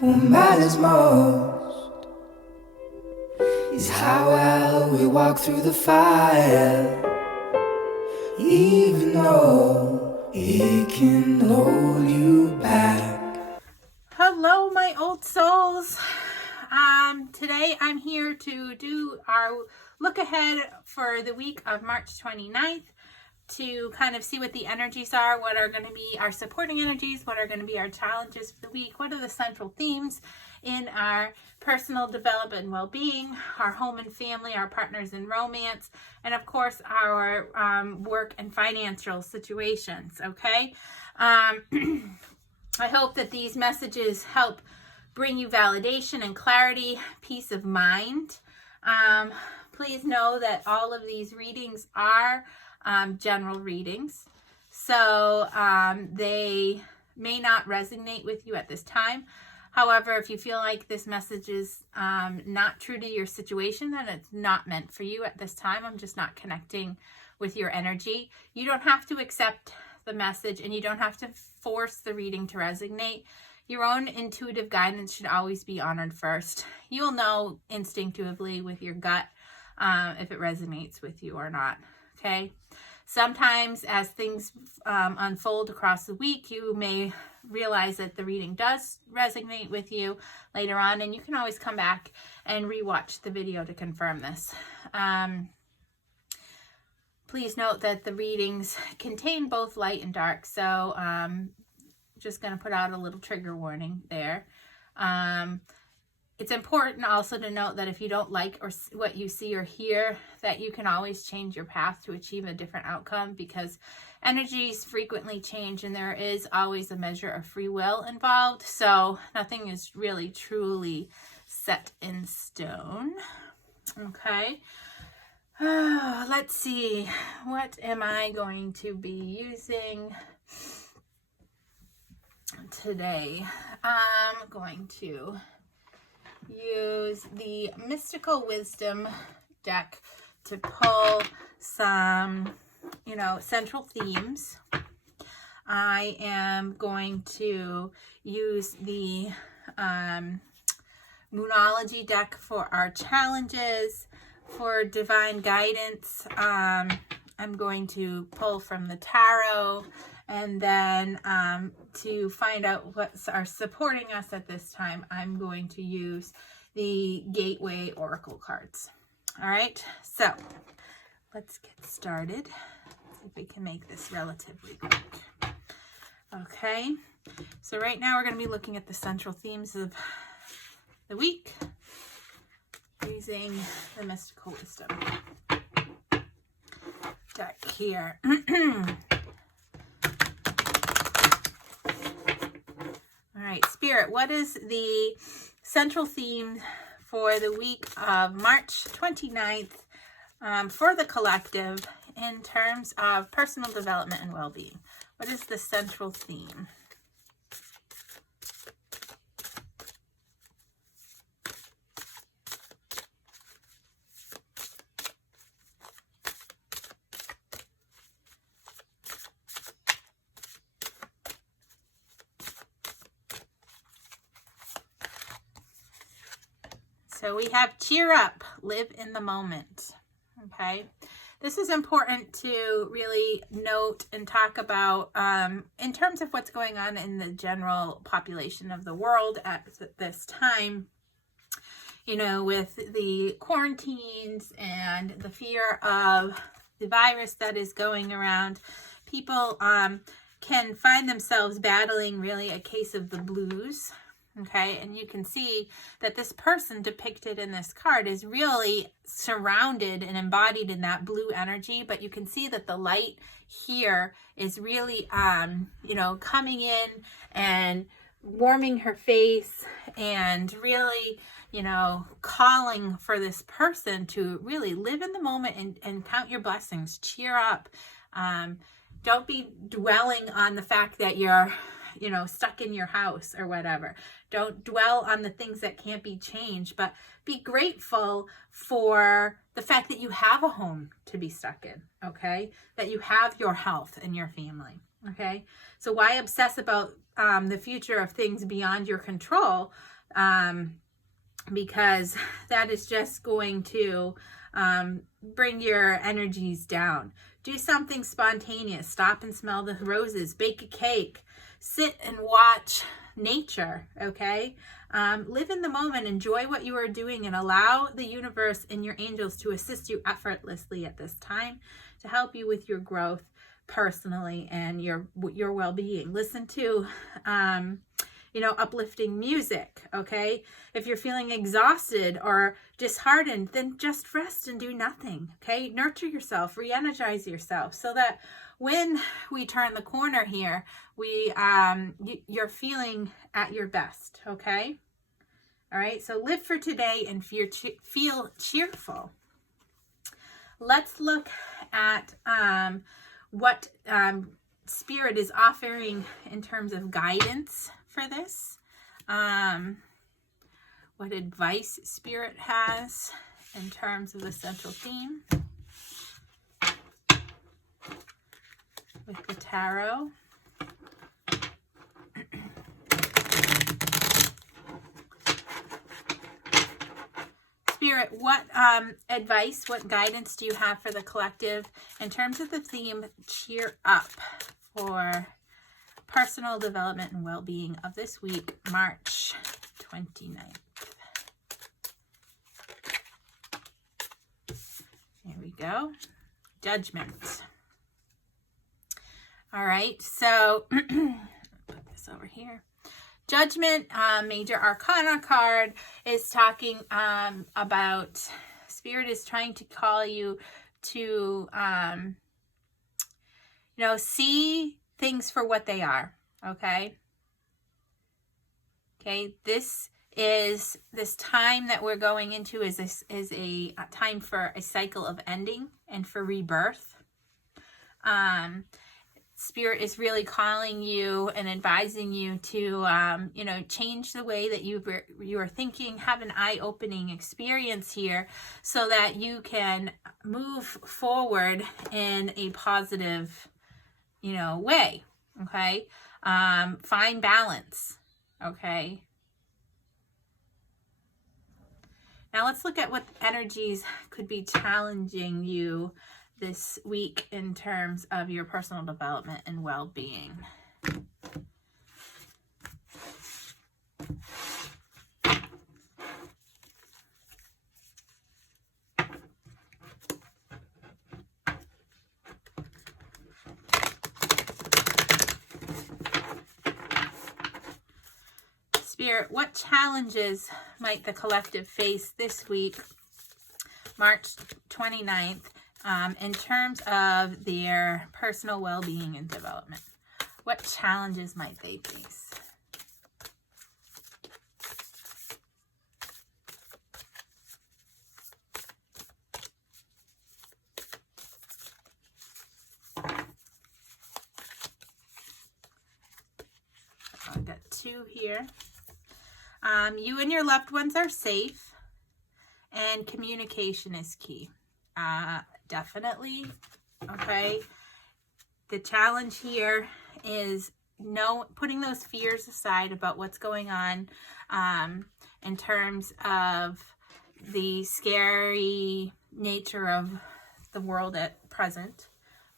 What matters most is how well we walk through the fire, even though it can hold you back. Hello, my old souls. Today I'm here to do our look ahead for the week of March 29th to kind of see what the energies are, what are going to be our supporting energies, what are going to be our challenges for the week, what are the central themes in our personal development and well-being, our home and family, our partners in romance, and of course our work and financial situations, okay? I hope that these messages help bring you validation and clarity, peace of mind. Please know that all of these readings are general readings, so they may not resonate with you at this time. However, if you feel like this message is not true to your situation, then it's not meant for you at this time. I'm just not connecting with your energy. You don't have to accept the message, and you don't have to force the reading to resonate. Your own intuitive guidance should always be honored first. You'll know instinctively with your gut if it resonates with you or not, okay? Sometimes as things unfold across the week, you may realize that the reading does resonate with you later on, and you can always come back and rewatch the video to confirm this. Please note that the readings contain both light and dark, so just going to put out a little trigger warning there. It's important also to note that if you don't like or what you see or hear, that you can always change your path to achieve a different outcome, because energies frequently change and there is always a measure of free will involved. So nothing is really truly set in stone. Okay. Let's see. What am I going to be using today? I'm going to use the Mystical Wisdom deck to pull some, central themes. I am going to use the Moonology deck for our challenges, for divine guidance. I'm going to pull from the tarot, and then to find out what's are supporting us at this time, I'm going to use the Gateway Oracle cards. All right, so let's get started. See if we can make this relatively quick. Okay, so right now we're going to be looking at the central themes of the week using the Mystical Wisdom deck here. All right, Spirit, what is the central theme for the week of March 29th for the collective in terms of personal development and well-being? What is the central theme? So we have cheer up, live in the moment, okay? This is important to really note and talk about in terms of what's going on in the general population of the world at this time, with the quarantines and the fear of the virus that is going around. People can find themselves battling really a case of the blues. Okay, and you can see that this person depicted in this card is really surrounded and embodied in that blue energy, but you can see that the light here is really, coming in and warming her face and really, calling for this person to really live in the moment and count your blessings, cheer up. Don't be dwelling on the fact that you're stuck in your house or whatever. Don't dwell on the things that can't be changed, but be grateful for the fact that you have a home to be stuck in, okay? That you have your health and your family. Okay, so why obsess about the future of things beyond your control? Because that is just going to bring your energies down. Do something spontaneous. Stop and smell the roses. Bake a cake. Sit and watch nature, okay? Live in the moment. Enjoy what you are doing and allow the universe and your angels to assist you effortlessly at this time to help you with your growth personally and your well-being. Listen to uplifting music, okay? If you're feeling exhausted or disheartened, then just rest and do nothing, okay? Nurture yourself, re-energize yourself so that when we turn the corner here, you're feeling at your best, okay? All right, so live for today and feel cheerful. Let's look at what Spirit is offering in terms of guidance for this. What advice Spirit has in terms of the central theme with the tarot. Spirit, what advice, what guidance do you have for the collective in terms of the theme cheer up for personal development and well-being of this week, March 29th? Here we go. Judgment. All right, so put this over here. Judgment, Major Arcana card, is talking about Spirit is trying to call you to, see things for what they are, okay? Okay, this time that we're going into is a time for a cycle of ending and for rebirth. Spirit is really calling you and advising you to, change the way that you are thinking, have an eye-opening experience here so that you can move forward in a positive, way, okay? Find balance, okay? Now let's look at what energies could be challenging you this week in terms of your personal development and well-being. Spirit, what challenges might the collective face this week, March 29th, in terms of their personal well-being and development? What challenges might they face? I've got 2 here. You and your loved ones are safe, and communication is key. Definitely, okay? The challenge here is putting those fears aside about what's going on in terms of the scary nature of the world at present,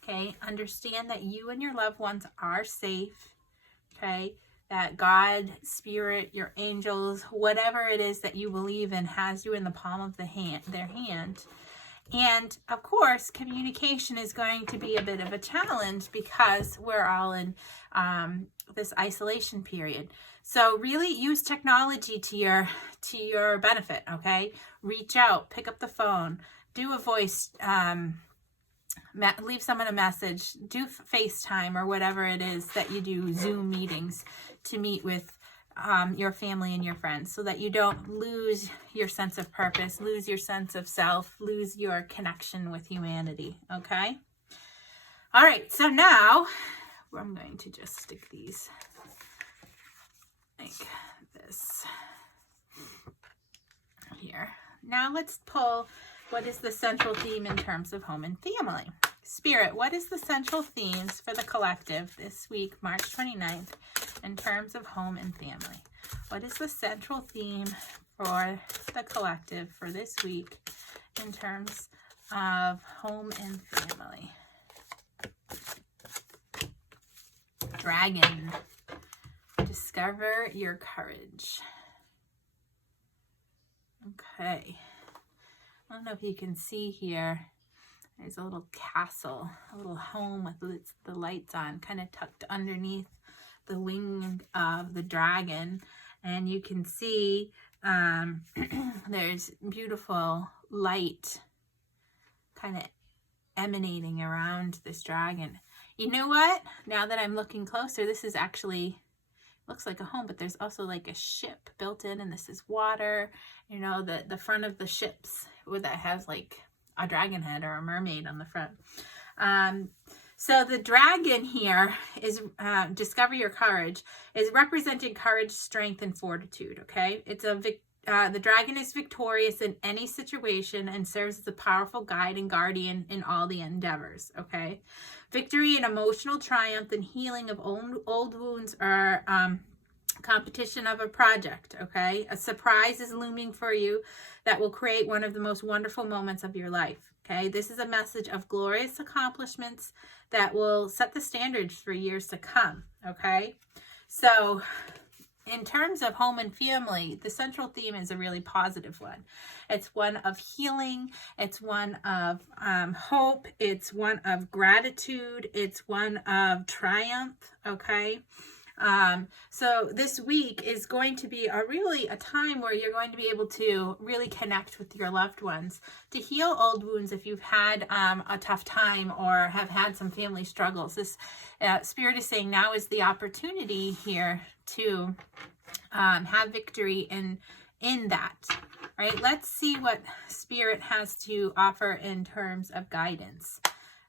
okay? Understand that you and your loved ones are safe, okay? That God, Spirit, your angels, whatever it is that you believe in has you in the palm of their hand. And of course, communication is going to be a bit of a challenge because we're all in this isolation period. So really use technology to your benefit, okay? Reach out, pick up the phone, do a voice, leave someone a message, do FaceTime or whatever it is that you do, Zoom meetings to meet with your family and your friends so that you don't lose your sense of purpose, lose your sense of self, lose your connection with humanity, okay? All right, so now I'm going to just stick these like this here. Now let's pull what is the central theme in terms of home and family. Spirit, what is the central themes for the collective this week, March 29th, in terms of home and family? What is the central theme for the collective for this week in terms of home and family? Dragon. Discover your courage. Okay. I don't know if you can see here. There's a little castle, a little home with the lights on, kind of tucked underneath the wing of the dragon. And you can see there's beautiful light kind of emanating around this dragon. You know what? Now that I'm looking closer, this is actually, looks like a home, but there's also like a ship built in, and this is water. You know, the front of the ships that has like a dragon head or a mermaid on the front. So the dragon here is, discover your courage, is representing courage, strength, and fortitude, okay? It's the dragon is victorious in any situation and serves as a powerful guide and guardian in all the endeavors, okay? Victory and emotional triumph and healing of old wounds are competition of a project, okay? A surprise is looming for you that will create one of the most wonderful moments of your life, okay? This is a message of glorious accomplishments that will set the standards for years to come, okay? So in terms of home and family, the central theme is a really positive one. It's one of healing. It's one of hope. It's one of gratitude. It's one of triumph, okay? So this week is going to be a time where you're going to be able to really connect with your loved ones, to heal old wounds if you've had a tough time or have had some family struggles. This Spirit is saying now is the opportunity here to have victory in that, right? Let's see what Spirit has to offer in terms of guidance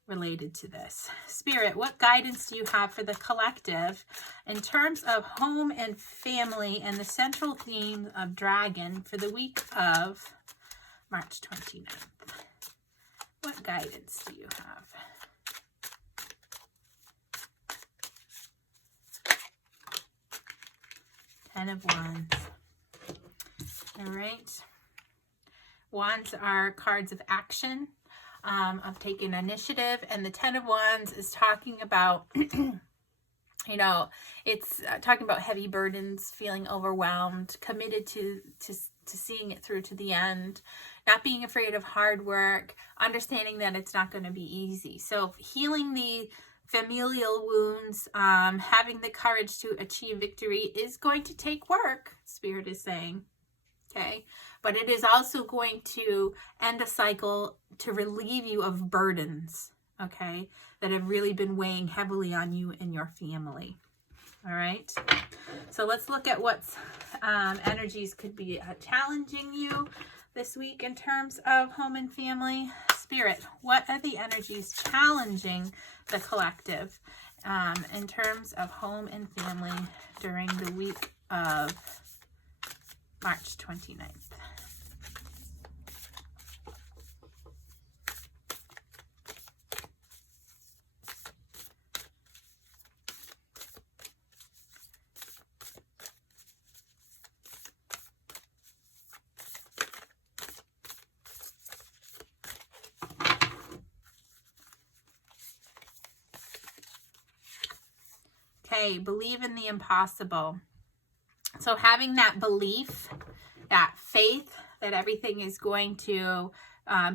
related to this. Spirit, what guidance do you have for the collective in terms of home and family and the central theme of dragon for the week of March 29th? What guidance do you have? Ten of Wands. All right. Wands are cards of action, of taking initiative, and the Ten of Wands is talking about, you know, it's talking about heavy burdens, feeling overwhelmed, committed to seeing it through to the end, not being afraid of hard work, understanding that it's not going to be easy. So healing the familial wounds, having the courage to achieve victory is going to take work, Spirit is saying. Okay, but it is also going to end a cycle to relieve you of burdens, okay, that have really been weighing heavily on you and your family. All right, so let's look at what energies could be challenging you this week in terms of home and family. Spirit, what are the energies challenging the collective in terms of home and family during the week of March 29th? Okay, believe in the impossible. So having that belief, that faith that everything is going to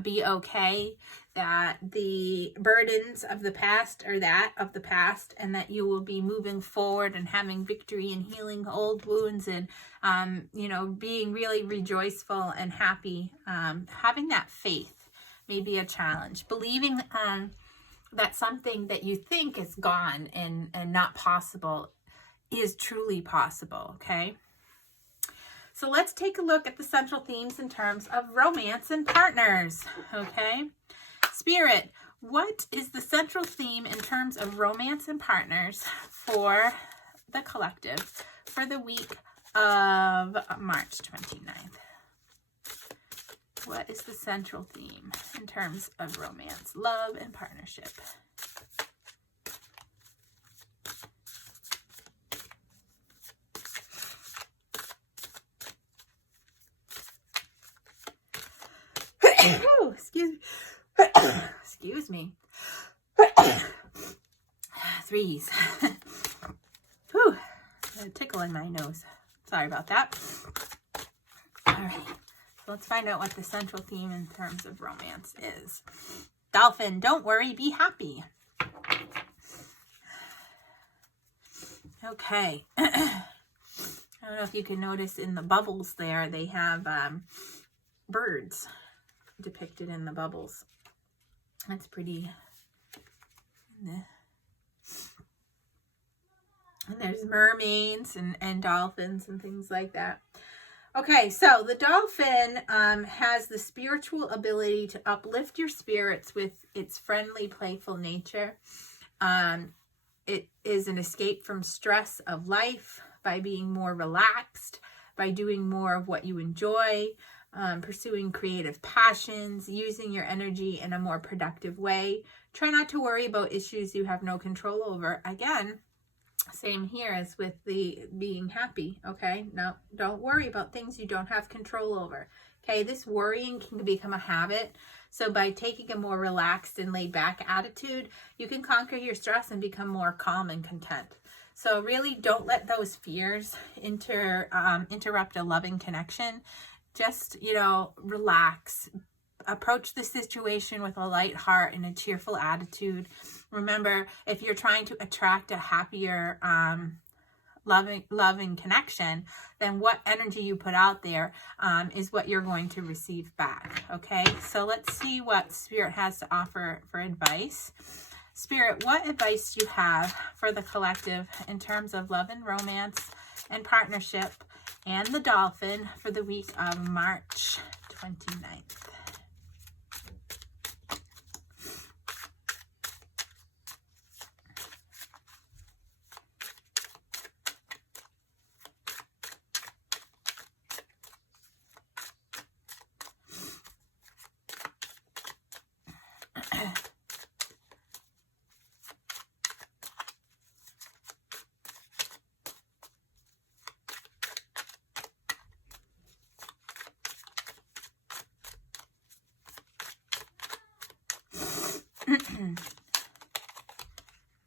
be okay, that the burdens of the past are that of the past, and that you will be moving forward and having victory and healing old wounds and, you know, being really rejoiceful and happy. Having that faith may be a challenge. Believing that something that you think is gone and not possible is truly possible, okay? So let's take a look at the central themes in terms of romance and partners, okay? Spirit, what is the central theme in terms of romance and partners for the collective for the week of March 29th? What is the central theme in terms of romance, love, and partnership? Oh, excuse me. Threes. Whew, a tickle in my nose. Sorry about that. All right, so let's find out what the central theme in terms of romance is. Dolphin, don't worry, be happy. Okay. I don't know if you can notice in the bubbles there, they have birds depicted in the bubbles. That's pretty. And there's mermaids and dolphins and things like that. Okay, so the dolphin has the spiritual ability to uplift your spirits with its friendly, playful nature. It is an escape from stress of life by being more relaxed, by doing more of what you enjoy, pursuing creative passions, using your energy in a more productive way. Try not to worry about issues you have no control over. Again, same here as with the being happy, okay? No, don't worry about things you don't have control over, okay? This worrying can become a habit. So by taking a more relaxed and laid back attitude, you can conquer your stress and become more calm and content. So really don't let those fears interrupt a loving connection. Just, relax. Approach the situation with a light heart and a cheerful attitude. Remember, if you're trying to attract a happier, loving connection, then what energy you put out there is what you're going to receive back. Okay, so let's see what Spirit has to offer for advice. Spirit, what advice do you have for the collective in terms of love and romance and partnership and the dolphin for the week of March 29th?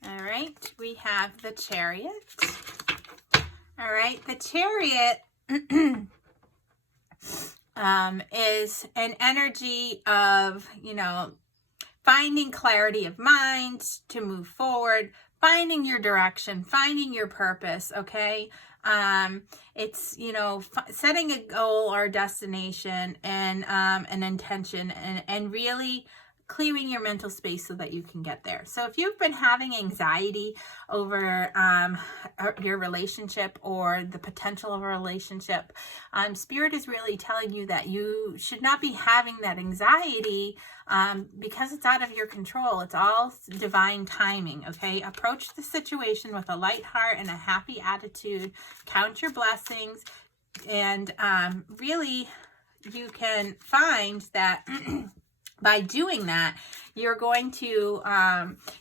All right, we have the Chariot. All right, the Chariot is an energy of, finding clarity of mind to move forward, finding your direction, finding your purpose, okay? It's, setting a goal or a destination and an intention and really clearing your mental space so that you can get there. So if you've been having anxiety over your relationship or the potential of a relationship, Spirit is really telling you that you should not be having that anxiety because it's out of your control. It's all divine timing, okay? Approach the situation with a light heart and a happy attitude. Count your blessings, and really you can find that by doing that, you're going to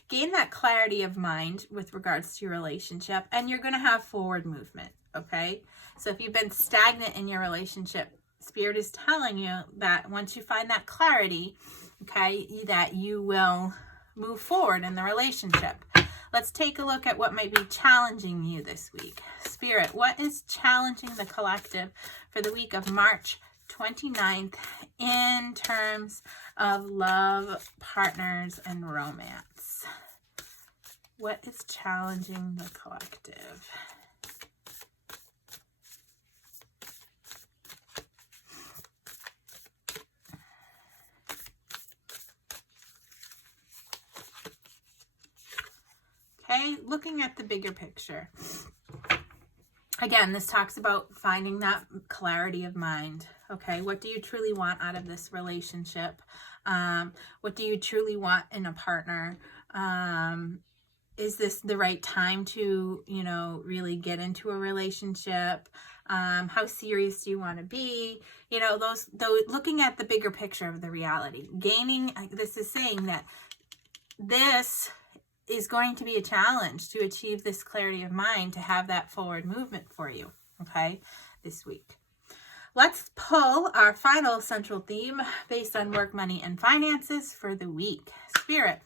gain that clarity of mind with regards to your relationship, and you're going to have forward movement, okay? So if you've been stagnant in your relationship, Spirit is telling you that once you find that clarity, okay, that you will move forward in the relationship. Let's take a look at what might be challenging you this week. Spirit, what is challenging the collective for the week of March 29th in terms of love, partners, and romance? What is challenging the collective? Okay, looking at the bigger picture. Again, this talks about finding that clarity of mind. Okay, what do you truly want out of this relationship? What do you truly want in a partner? is this the right time to, really get into a relationship? How serious do you want to be? Those looking at the bigger picture of the reality. This is saying that this is going to be a challenge to achieve this clarity of mind, to have that forward movement for you, okay, this week. Let's pull our final central theme based on work, money, and finances for the week. Spirit,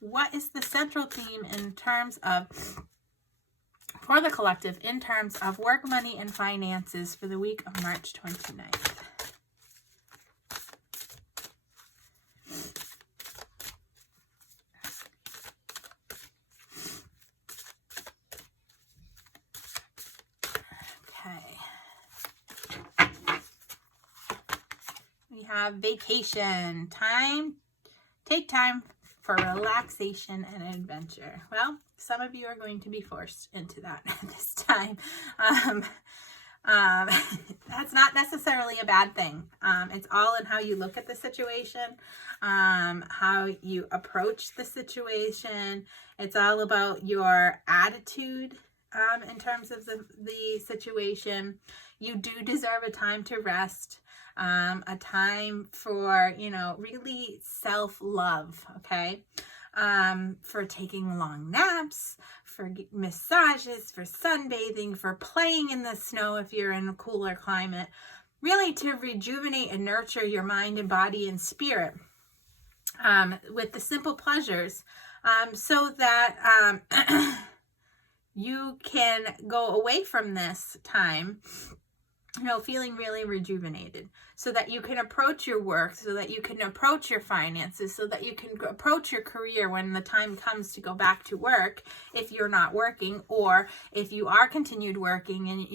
what is the central theme for the collective in terms of work, money, and finances for the week of March 29th? We have vacation, take time for relaxation and adventure. Well, some of you are going to be forced into that at this time. That's not necessarily a bad thing. It's all in how you look at the situation, how you approach the situation. It's all about your attitude in terms of the situation. You do deserve a time to rest. A time for, really self-love, okay? For taking long naps, for massages, for sunbathing, for playing in the snow if you're in a cooler climate, really to rejuvenate and nurture your mind and body and spirit with the simple pleasures, so that you can go away from this time feeling really rejuvenated, so that you can approach your work, so that you can approach your finances, so that you can approach your career when the time comes to go back to work, if you're not working, or if you are continued working and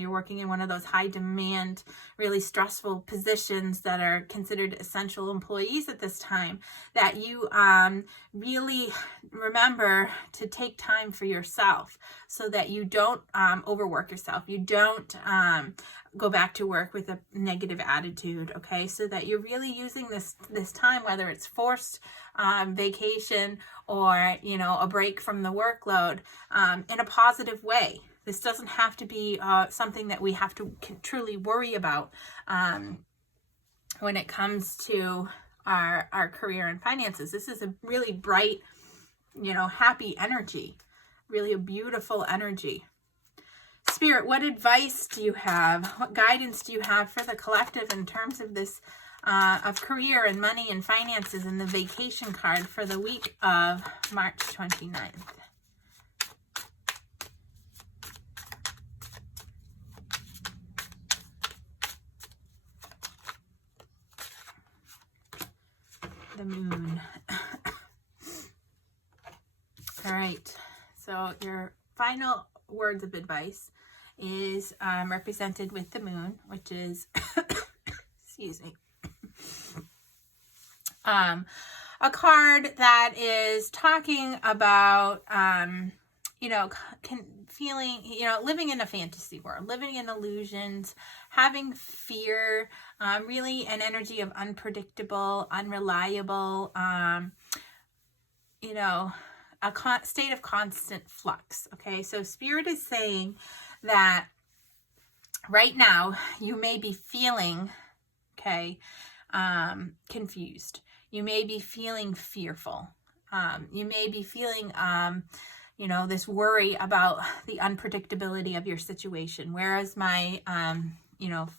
you're working in one of those high demand, really stressful positions that are considered essential employees at this time, that you really remember to take time for yourself, so that you don't overwork yourself, you don't go back to work with a negative attitude, okay? So that you're really using this time, whether it's forced vacation or, a break from the workload, in a positive way. This doesn't have to be something that we have to truly worry about when it comes to our career and finances. This is a really bright, happy energy, really a beautiful energy. Spirit, what advice do you have? What guidance do you have for the collective in terms of this, of career and money and finances, and the vacation card for the week of March 29th? The moon. All right. So your final words of advice is represented with the moon, which is excuse me, a card that is talking about feeling, living in a fantasy world, living in illusions, having fear, really an energy of unpredictable, unreliable, a state of constant flux. Okay, so Spirit is saying that right now you may be feeling, confused. You may be feeling fearful. You may be feeling, this worry about the unpredictability of your situation. Where is my,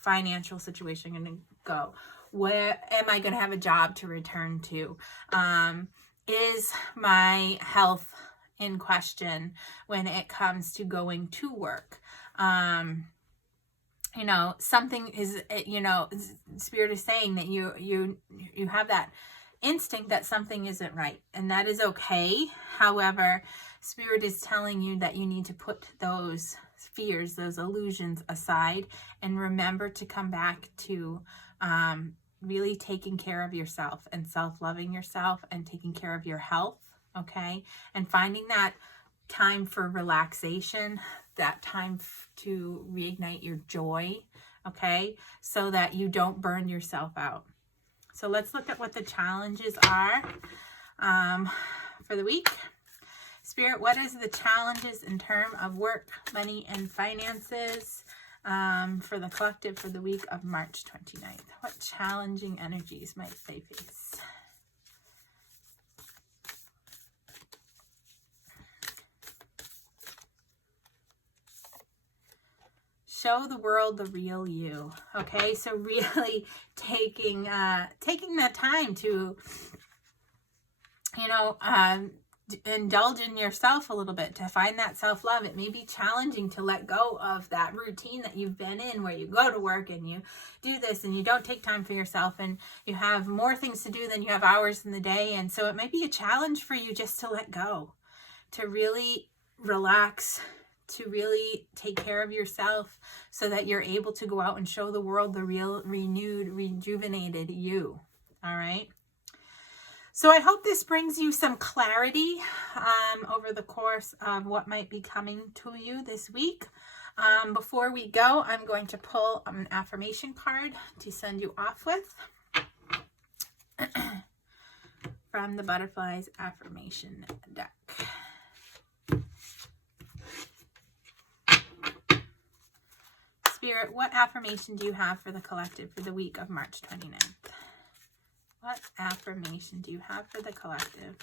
financial situation going to go? Where am I going to have a job to return to? Is my health in question when it comes to going to work? Something is, Spirit is saying that you have that instinct that something isn't right, and that is okay. However, Spirit is telling you that you need to put those fears, those illusions aside, and remember to come back to really taking care of yourself and self-loving yourself and taking care of your health, okay? And finding that time for relaxation, that time to reignite your joy, okay? So that you don't burn yourself out. So let's look at what the challenges are for the week. Spirit, what is the challenges in terms of work, money, and finances for the collective for the week of March 29th? What challenging energies might they face? Show the world the real you. Okay, so really taking that time to, indulge in yourself a little bit, to find that self-love. It may be challenging to let go of that routine that you've been in, where you go to work and you do this and you don't take time for yourself, and you have more things to do than you have hours in the day. And so it might be a challenge for you just to let go, to really relax, to really take care of yourself, so that you're able to go out and show the world the real, renewed, rejuvenated you. All right. So I hope this brings you some clarity over the course of what might be coming to you this week. Before we go, I'm going to pull an affirmation card to send you off with from the Butterflies Affirmation deck. Spirit, what affirmation do you have for the collective for the week of March 29th? What affirmation do you have for the collective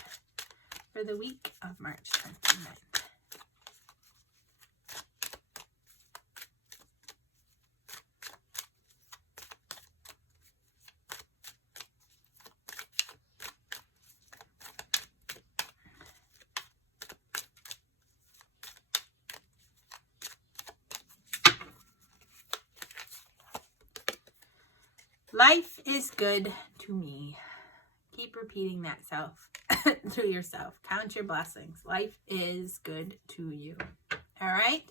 for the week of March 29th? Life is good to me. Keep repeating that to yourself. Count your blessings. Life is good to you. All right.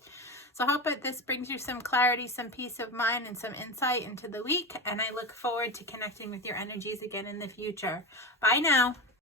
So I hope that this brings you some clarity, some peace of mind, and some insight into the week. And I look forward to connecting with your energies again in the future. Bye now.